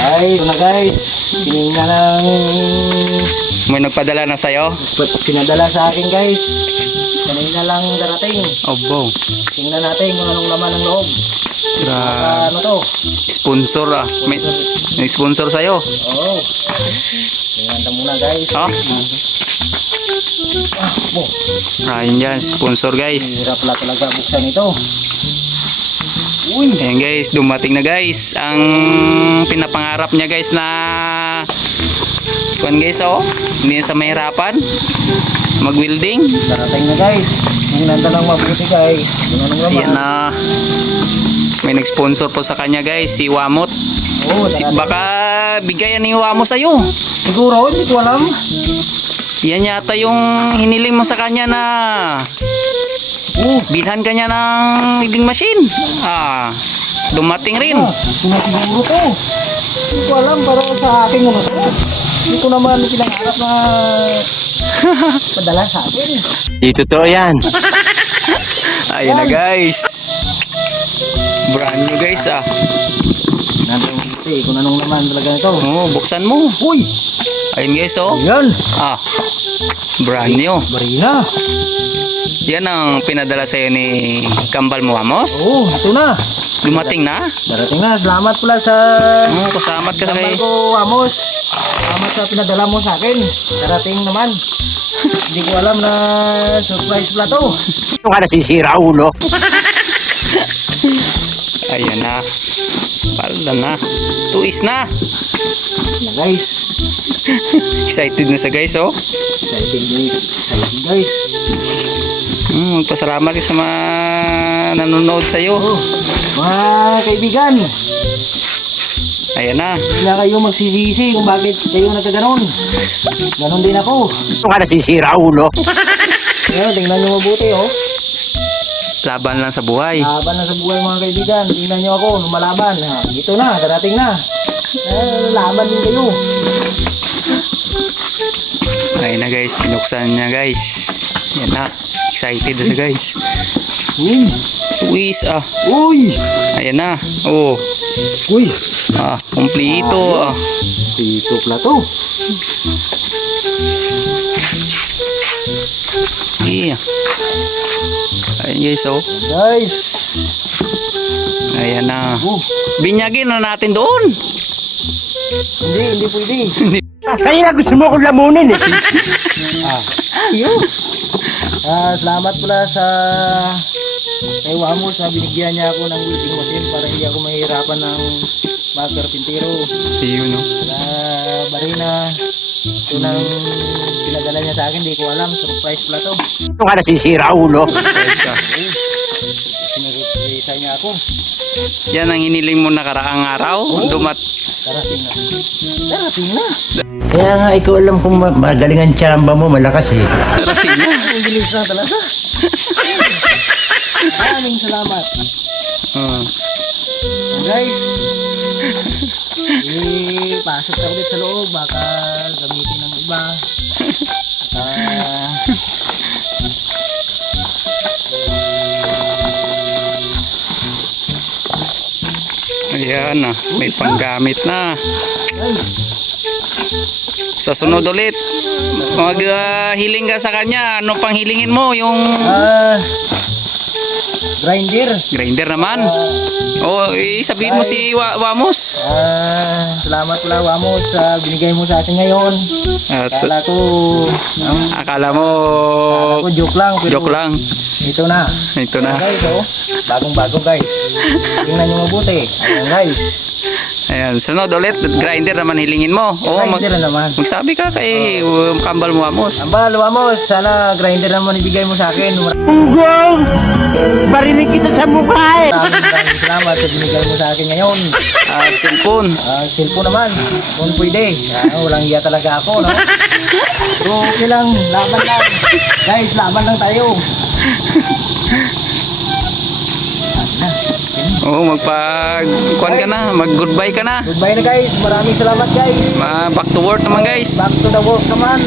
Guys, na guys. Kining na ng May nagpadala na sa'yo? pinadala sa akin guys. Kanina lang darating. Obo. Tingnan natin kung anong laman ng loob. Grabe. Ano to? Sponsor ah. May sponsor sa'yo. Oo. Tingnan ta muna guys. Oh, Bo, ayun yan. Sponsor guys. hirap pala talaga buksan ito. Uy. Ayan guys, dumating na guys. Ang pinapangarap niya guys na kuan guys oh. Hindi na sa mahirapan. Mag-welding. Darating na guys. Tingnan ta lang mabuti guys. Kung anong laman. Ayan na. May nag-sponsor po sa kanya guys, si Wamot. Oo, darating. Baka bigayan ni Wamot sa'yo. Siguro, hindi ko alam. Yan yata yung hiniling mo sa kanya na bilhan kanya ng welding machine. Ah, dumating rin. Sinasiguro to. Hindi ko alam, pero sa akin naman to. Hindi ko naman pinangarap na padala sa akin. Di totoo yan. Ayun na guys. Brand new guys ah. Nandang buti, kung anong naman talaga ito. Oh, buksan mo. Uy! Ayun guys oh. Ayan! Ah, brand new. Barina! Yan ang pinadala sa'yo ni Kambal mo, Amos. Oo, ito na. Dumating na. Darating na. Salamat pala sa Oh, kasama't ka sa tambal kay... ko, Amos. Salamat sa pinadala mo sa akin. Darating naman. Hindi ko alam na surprise pala to. Ito ka nasisira, ulo. Ayan na. Palda na. Tuis na. Na guys. Excited na sa guys oh. Exciting guys. Exciting guys. Magpasalamat ka sa mga nanonood sa'yo. Oh, mga kaibigan. Ayan na. Hindi na kayo magsisisi kung bakit kayo nagkaganon. Ganon din ako. Ito ka nasisira, ulo. Ngayon, tingnan nyo mabuti oh. Laban lang sa buhay. Laban na sa buhay mga kaibigan. Tingnan nyo ako, lumalaban. Dito na, darating na. Laban din kayo. Ayun na guys. Pinuksan niya guys. Ayan na. Excited na sa guys. Uy! Tuis ah. Uy! Ayan na. Oh. Uy! Ah, kumplito ah. Dito pala to. Yeah. Ayan guys oh. Guys! Ayan na. Binyagin Binyagin na natin doon. Hindi pwede. Kaya gusto mo akong lamunin eh. Ayun! Salamat pala sa kay Wamo sa binigyan niya ako ng welding machine para hindi ako mahirapan ng magkarpintero. Ayun no. Barina, ito nang pinadala niya sa akin, di ko alam, surprise pala to. Ito ka nasisira, ulo. Guys ah. Sinurpresa niya ako. Yan ang hiniling mo nakaraang araw. Darating na. Darating na. Kaya nga, ikaw alam kung magaling ang tsamba mo, malakas eh. Darating na. Ang bilis na talaga. Maraming salamat. Guys, pasok na ulit sa loob, baka gamitin ng iba. Ayan na. May panggamit na. Guys, Sa sunod ulit, mag-hiling ka sa kanya. Ano pang hilingin mo? Yung grinder. grinder naman. O, sabihin mo si Wamos. Salamat pala Wamo sa binigay mo sa atin ngayon. At Akala akala ko, mo joke lang. Pero joke lang. ito na. Ito na. Guys, oh. Bagong-bago guys. Tingnan nyo mabuti. Ayan guys. Ayan, sunod ulit. Grinder naman hilingin mo. O, Grinder na naman. magsabi ka kay Kambal mo Wamos. Ambal, Wamos, sana grinder naman ibigay mo sa akin. Ugong! Barinig kita sa mukha eh. Maraming salamat sa binigay mo sa akin ngayon. At cellphone. Cellphone naman, kung pwede. Walang iya talaga ako, no? Pero okay lang, laban lang. Guys, laban lang tayo. Oo, magpag-kuan ka na. Mag-goodbye ka na. Goodbye na guys, maraming salamat guys. Back to work naman guys. Back to the work naman.